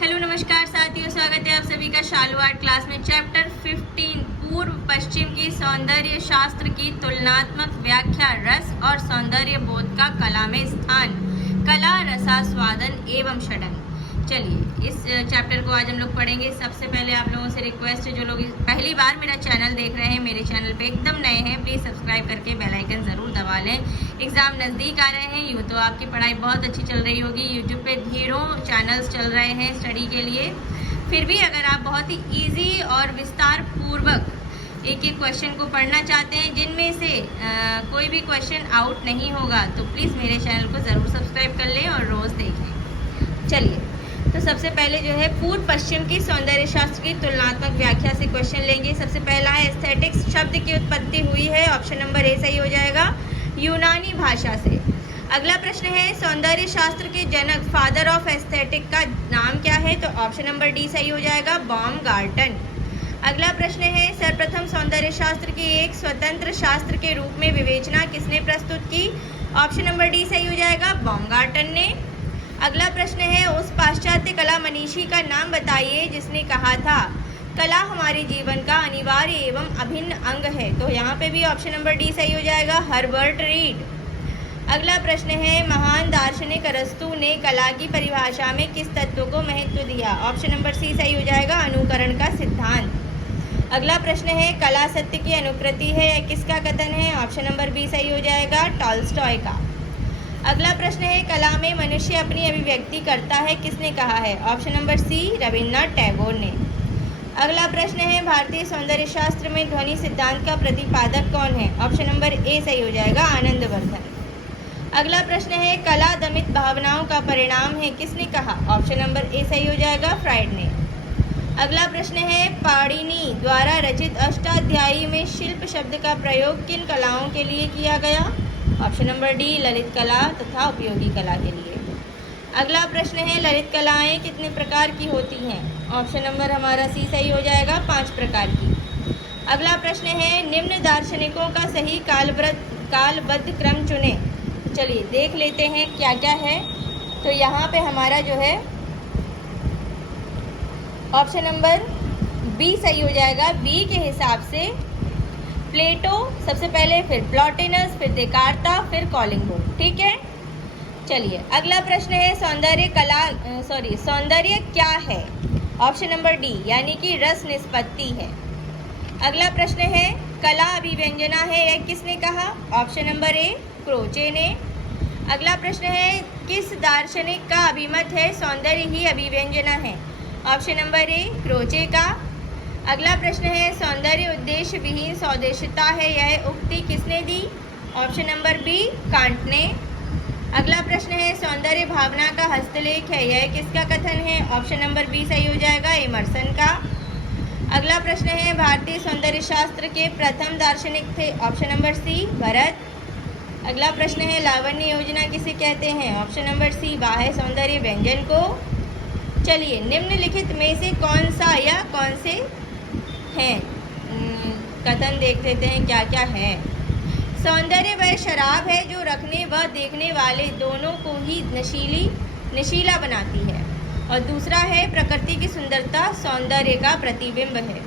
Hello नमस्कार साथियों, स्वागत है आप सभी का शालू आर्ट क्लास में। चैप्टर 15 पूर्व पश्चिम की सौंदर्य शास्त्र की तुलनात्मक व्याख्या, रस और सौंदर्य बोध का कला में स्थान, कला रसास्वादन एवं षडंग। चलिए इस चैप्टर को आज हम लोग पढ़ेंगे। सबसे पहले आप लोगों से रिक्वेस्ट है, जो लोग पहली बार मेरा चैनल देख रहे हैं, मेरे चैनल पे एकदम नए हैं, प्लीज़ सब्सक्राइब करके बेल आइकन ज़रूर दबा लें। एग्ज़ाम नज़दीक आ रहे हैं, यूँ तो आपकी पढ़ाई बहुत अच्छी चल रही होगी। यूट्यूब पे ढेरों चैनल्स चल रहे हैं स्टडी के लिए। फिर भी अगर आप बहुत ही ईजी और विस्तार पूर्वक एक एक क्वेश्चन को पढ़ना चाहते हैं, जिनमें से कोई भी क्वेश्चन आउट नहीं होगा, तो प्लीज़ मेरे चैनल को ज़रूर सब्सक्राइब कर लें और रोज़ देखें। चलिए, तो सबसे पहले जो है पूर्व पश्चिम की सौंदर्य शास्त्र की तुलनात्मक व्याख्या से क्वेश्चन लेंगे। सबसे पहला है एस्थेटिक्स शब्द की उत्पत्ति हुई है, ऑप्शन नंबर ए सही हो जाएगा, यूनानी भाषा से। अगला प्रश्न है सौंदर्य शास्त्र के जनक, फादर ऑफ एस्थेटिक का नाम क्या है, तो ऑप्शन नंबर डी सही हो जाएगा, बाउमगार्टन। अगला प्रश्न है सर्वप्रथम सौंदर्य शास्त्र की एक स्वतंत्र शास्त्र के रूप में विवेचना किसने प्रस्तुत की, ऑप्शन नंबर डी सही हो जाएगा, बाउमगार्टन ने। अगला प्रश्न है उस पाश्चात्य कला मनीषी का नाम बताइए जिसने कहा था कला हमारे जीवन का अनिवार्य एवं अभिन्न अंग है, तो यहाँ पे भी ऑप्शन नंबर डी सही हो जाएगा, हर्बर्ट रीड। अगला प्रश्न है महान दार्शनिक अरस्तु ने कला की परिभाषा में किस तत्व को महत्व दिया, ऑप्शन नंबर सी सही हो जाएगा, अनुकरण का सिद्धांत। अगला प्रश्न है कला सत्य की अनुकृति है, यह किसका कथन है, ऑप्शन नंबर बी सही हो जाएगा, टॉल्स्टॉय का। अगला प्रश्न है कला में मनुष्य अपनी अभिव्यक्ति करता है, किसने कहा है, option number C Rabindranath Tagore ने। अगला प्रश्न है भारतीय सौंदर्य शास्त्र में ध्वनि सिद्धांत का प्रतिपादक कौन है, ऑप्शन नंबर ए सही हो जाएगा, आनंदवर्धन। अगला प्रश्न है कला दमित भावनाओं का परिणाम है, किसने कहा, ऑप्शन नंबर ए सही हो जाएगा, फ्राइड ने। अगला प्रश्न है पाणिनि द्वारा रचित अष्टाध्यायी में शिल्प शब्द का प्रयोग किन कलाओं के लिए किया गया, ऑप्शन नंबर डी ललित कला तथा उपयोगी कला के लिए। अगला प्रश्न है ललित कलाएं कितने प्रकार की होती हैं, ऑप्शन नंबर हमारा सी सही हो जाएगा, 5 प्रकार की। अगला प्रश्न है निम्न दार्शनिकों का सही कालबद्ध क्रम चुने। चलिए देख लेते हैं क्या क्या है। तो यहाँ पे हमारा जो है ऑप्शन नंबर बी सही हो जाएगा, बी के हिसाब से प्लेटो सबसे पहले, फिर प्लॉटिनस, फिर देकार्ता, फिर कॉलिंगो, ठीक है। चलिए अगला प्रश्न है सौंदर्य क्या है, ऑप्शन नंबर डी यानी कि रस निष्पत्ति है। अगला प्रश्न है कला अभिव्यंजना है, यह किसने कहा, ऑप्शन नंबर ए क्रोचे ने। अगला प्रश्न है किस दार्शनिक का अभिमत है सौंदर्य ही अभिव्यंजना है, ऑप्शन नंबर ए क्रोचे का। अगला प्रश्न है सौंदर्य उद्देश्य विहीन स्वदेशिता है, यह उक्ति किसने दी, ऑप्शन नंबर बी कांट ने। अगला प्रश्न है सौंदर्य भावना का हस्तलेख है, यह किसका कथन है, ऑप्शन नंबर बी सही हो जाएगा, एमर्सन का। अगला प्रश्न है भारतीय सौंदर्य शास्त्र के प्रथम दार्शनिक थे, ऑप्शन नंबर सी भरत। अगला प्रश्न है लावण्य योजना किसे कहते हैं, ऑप्शन नंबर सी बाह्य सौंदर्य व्यंजन को। चलिए निम्नलिखित में से कौन सा या कौन से हैं कथन देख लेते हैं क्या क्या है। सौंदर्य वह शराब है जो रखने व देखने वाले दोनों को ही नशीला बनाती है, और दूसरा है प्रकृति की सुंदरता सौंदर्य का प्रतिबिंब है।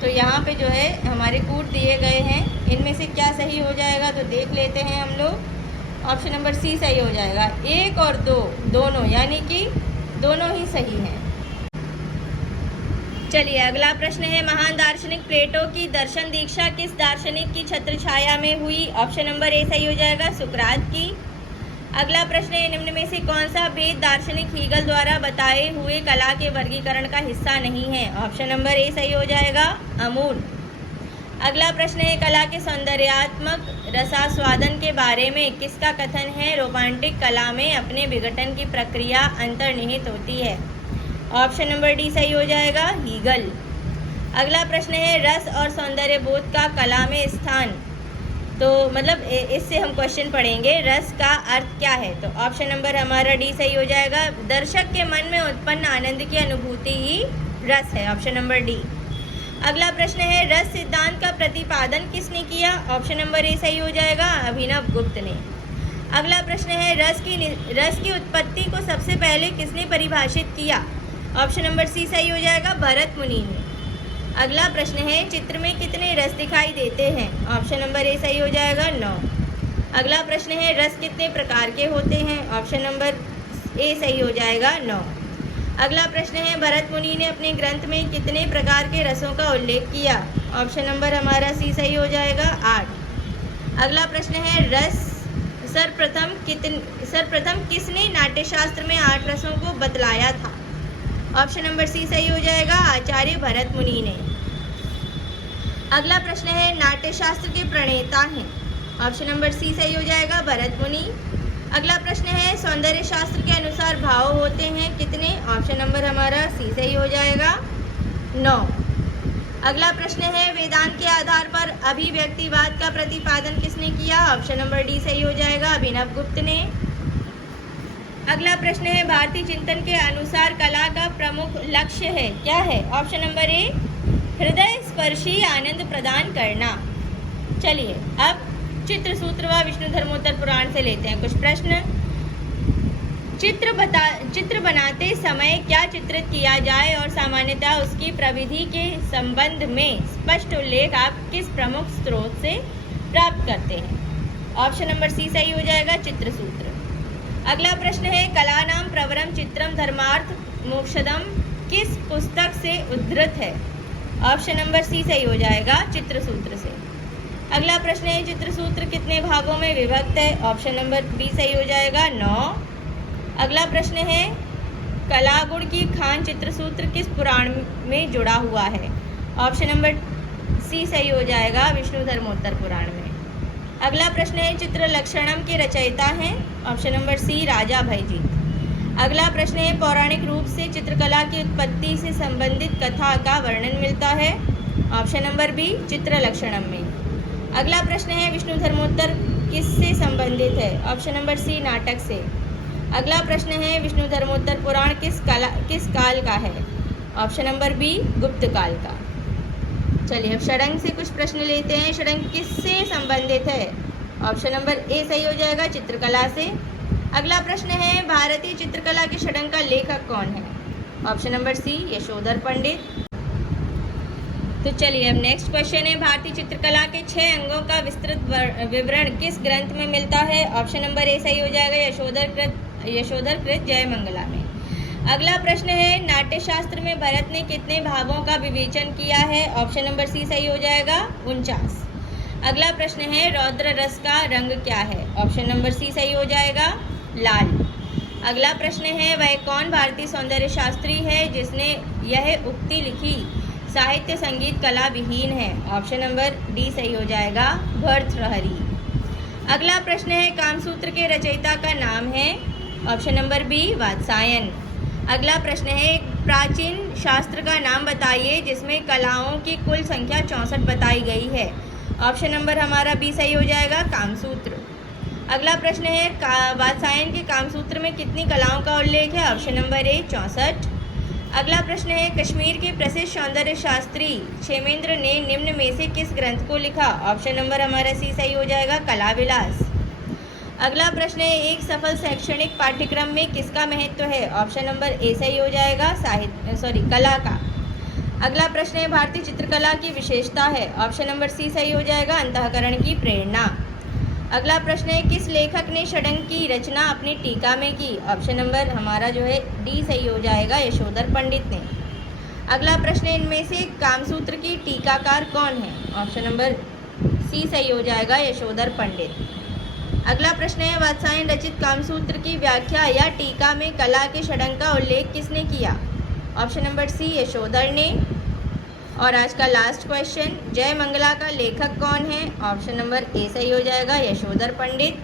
तो यहाँ पे जो है हमारे कूट दिए गए हैं, इनमें से क्या सही हो जाएगा, तो देख लेते हैं हम लोग। ऑप्शन नंबर सी सही हो जाएगा, 1 और 2 दोनों, यानी कि दोनों ही सही हैं। चलिए अगला प्रश्न है महान दार्शनिक प्लेटो की दर्शन दीक्षा किस दार्शनिक की छत्र छाया में हुई, ऑप्शन नंबर ए सही हो जाएगा, सुकरात की। अगला प्रश्न है निम्न में से कौन सा भेद दार्शनिक हीगल द्वारा बताए हुए कला के वर्गीकरण का हिस्सा नहीं है, ऑप्शन नंबर ए सही हो जाएगा, अमूल। अगला प्रश्न है कला के सौंदर्यात्मक रसास्वादन के बारे में किसका कथन है, रोमांटिक कला में अपने विघटन की प्रक्रिया अंतर्निहित होती है, ऑप्शन नंबर डी सही हो जाएगा, हीगल। अगला प्रश्न है रस और सौंदर्य बोध का कला में स्थान, तो मतलब इससे हम क्वेश्चन पढ़ेंगे, रस का अर्थ क्या है, तो ऑप्शन नंबर हमारा डी सही हो जाएगा, दर्शक के मन में उत्पन्न आनंद की अनुभूति ही रस है, ऑप्शन नंबर डी। अगला प्रश्न है रस सिद्धांत का प्रतिपादन किसने किया, ऑप्शन नंबर ए सही हो जाएगा, अभिनव गुप्त ने। अगला प्रश्न है रस की उत्पत्ति को सबसे पहले किसने परिभाषित किया? ऑप्शन नंबर सी सही हो जाएगा, भरत मुनि ने। अगला प्रश्न है, चित्र में कितने रस दिखाई देते हैं? ऑप्शन नंबर ए सही हो जाएगा, 9। अगला प्रश्न है, रस कितने प्रकार के होते हैं? ऑप्शन नंबर ए सही हो जाएगा, 9। अगला प्रश्न है, भरत मुनि ने अपने ग्रंथ में कितने प्रकार के रसों का उल्लेख किया? ऑप्शन नंबर हमारा सी सही हो जाएगा, 8। अगला प्रश्न है, रस सर्वप्रथम किसने नाट्यशास्त्र में 8 रसों को बतलाया था? ऑप्शन नंबर सी सही हो जाएगा, आचार्य भरत मुनि ने। अगला प्रश्न है, नाट्यशास्त्र के प्रणेता हैं? ऑप्शन नंबर सी सही हो जाएगा, भरत मुनि। अगला प्रश्न है, सौंदर्य शास्त्र के अनुसार भाव होते हैं कितने? ऑप्शन नंबर हमारा सी सही हो जाएगा, 9। अगला प्रश्न है, वेदांत के आधार पर अभिव्यक्तिवाद का प्रतिपादन किसने किया? ऑप्शन नंबर डी सही हो जाएगा, अभिनव गुप्त ने। अगला प्रश्न है, भारतीय चिंतन के अनुसार कला का प्रमुख लक्ष्य है, क्या है? ऑप्शन नंबर ए, हृदय स्पर्शी आनंद प्रदान करना। चलिए अब चित्र सूत्र व विष्णु धर्मोत्तर पुराण से लेते हैं कुछ प्रश्न। चित्र बनाते समय क्या चित्रित किया जाए और सामान्यतः उसकी प्रविधि के संबंध में स्पष्ट उल्लेख आप किस प्रमुख स्रोत से प्राप्त करते हैं? ऑप्शन नंबर सी सही हो जाएगा, चित्र सूत्र। अगला प्रश्न है, कला नाम प्रवरम चित्रम धर्मार्थ मोक्षदम किस पुस्तक से उद्धृत है? ऑप्शन नंबर सी सही हो जाएगा, चित्र सूत्र से। अगला प्रश्न है, चित्र सूत्र कितने भागों में विभक्त है? ऑप्शन नंबर बी सही हो जाएगा, 9। अगला प्रश्न है, कलागुण की खान चित्र सूत्र किस पुराण में जुड़ा हुआ है? ऑप्शन नंबर सी सही हो जाएगा, विष्णु धर्मोत्तर पुराण में। अगला प्रश्न है, चित्र लक्षणम के रचयिता हैं? ऑप्शन नंबर सी, राजा भयजीत। अगला प्रश्न है, पौराणिक रूप से चित्रकला की उत्पत्ति से संबंधित कथा का वर्णन मिलता है? ऑप्शन नंबर बी, चित्र लक्षणम में। अगला प्रश्न है, विष्णु धर्मोत्तर किससे संबंधित है? ऑप्शन नंबर सी, नाटक से। अगला प्रश्न है, विष्णु धर्मोत्तर पुराण किस काल का है? ऑप्शन नंबर बी, गुप्त काल का। चलिए अब षडंग से कुछ प्रश्न लेते हैं। षडंग किससे संबंधित है? ऑप्शन नंबर ए सही हो जाएगा, चित्रकला से। अगला प्रश्न है, भारतीय चित्रकला के षडंग का लेखक कौन है? ऑप्शन नंबर सी, यशोधर पंडित। तो चलिए अब नेक्स्ट क्वेश्चन है, भारतीय चित्रकला के 6 अंगों का विस्तृत विवरण किस ग्रंथ में मिलता है? ऑप्शन नंबर ए सही हो जाएगा, यशोधरकृत जयमंगला में। अगला प्रश्न है, नाट्यशास्त्र में भरत ने कितने भावों का विवेचन किया है? ऑप्शन नंबर सी सही हो जाएगा, 49। अगला प्रश्न है, रौद्र रस का रंग क्या है? ऑप्शन नंबर सी सही हो जाएगा, लाल। अगला प्रश्न है, वह कौन भारतीय सौंदर्य शास्त्री है जिसने यह उक्ति लिखी, साहित्य संगीत कला विहीन है? ऑप्शन नंबर डी सही हो जाएगा, भर्तृहरि। अगला प्रश्न है, कामसूत्र के रचयिता का नाम है? Option number B, Vatsyayan. अगला प्रश्न है, एक प्राचीन शास्त्र का नाम बताइए जिसमें कलाओं की कुल संख्या 64 बताई गई है? ऑप्शन नंबर हमारा बी सही हो जाएगा, कामसूत्र। अगला प्रश्न है, वात्सायन के कामसूत्र में कितनी कलाओं का उल्लेख है? Option number A, 64। अगला प्रश्न है, कश्मीर के प्रसिद्ध सौंदर्य शास्त्री क्षेमेंद्र ने निम्न में से किस ग्रंथ को लिखा? ऑप्शन नंबर हमारा सी सही हो जाएगा, कला विलास। अगला प्रश्न है, एक सफल शैक्षणिक पाठ्यक्रम में किसका महत्व है? ऑप्शन नंबर ए सही हो जाएगा, कला का। अगला प्रश्न है, भारतीय चित्रकला की विशेषता है? ऑप्शन नंबर सी सही हो जाएगा, अंतःकरण की प्रेरणा। अगला प्रश्न है, किस लेखक ने षडंग की रचना अपनी टीका में की? ऑप्शन नंबर हमारा जो है डी सही हो जाएगा, यशोधर पंडित ने। अगला प्रश्न है, इनमें से कामसूत्र की टीकाकार कौन है? ऑप्शन नंबर सी सही हो जाएगा, यशोधर पंडित। अगला प्रश्न है, वात्सायन रचित कामसूत्र की व्याख्या या टीका में कला के षडंग का उल्लेख किसने किया? ऑप्शन नंबर सी, यशोधर ने। और आज का लास्ट क्वेश्चन, जयमंगला का लेखक कौन है? ऑप्शन नंबर ए सही हो जाएगा, यशोधर पंडित।